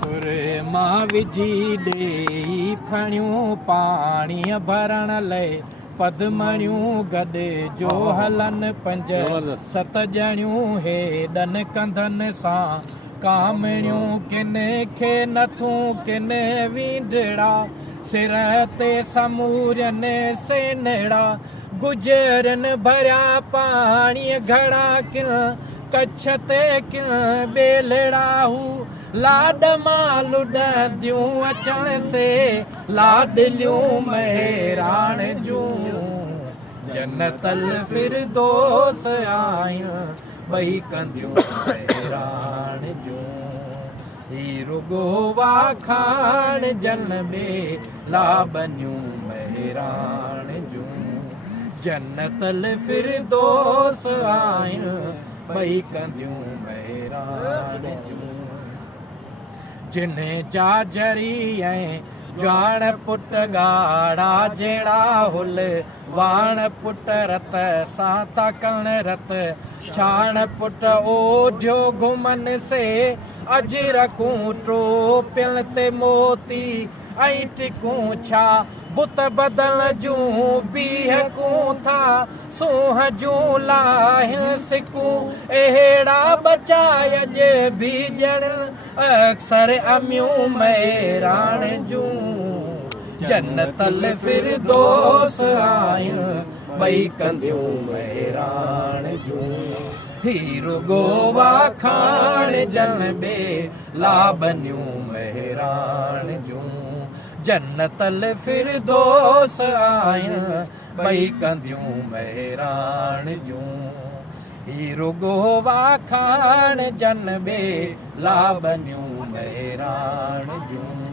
सुरमा विझी ॾेई फणियूं पाणी भरण लाइ पदमणियूं गॾु जो हलनि पंज सत ॼणियूं हेॾनि कंधनि सां कामणियूं किन खे नथूं किन वींदड़ा सिर ते समूरनि सेनड़ा गुजरनि भरिया पाणीअ घड़ा किन कच्छ ते किन बेलड़ा हू लाड मां लुॾंदियूं अचण से लाडलियूं महिराण जूं जन्नतल फिरदौस आहियूं ॿई कंदियूं महिराण जूं ही रुगो वाखाण जन में लाबनियूं महिराण जूं जन्नतल फिरदौस आहियूं ॿई कंदियूं महिराण जूं जिन्हें जाजरी ऐं जाण पुट ॻाढ़ा जहिड़ा हुल वाण पुट रत सां ताकण रत छाण पुट ओढ़ियो घुमनि से अजरकूं टोपियल ते मोती ऐं टिकूं छा बुत बदल जूं बीहकूं था सूंह जूं लाहिन सिकूं अहिड़ा बचाए जे बीजण अक्सर अमियूं महिराण जूं जन्नतल फिरदौस आहियूं ॿई कंदियूं महिराण जूं ही रुगो वाखाण जन में लाबनियूं महिराण जूं जन्नतल फिरदौस आहियूं ॿई कंदियूं महिराण जूं ही रुगो वाखाण जन में लाबनियूं महिराण जूं।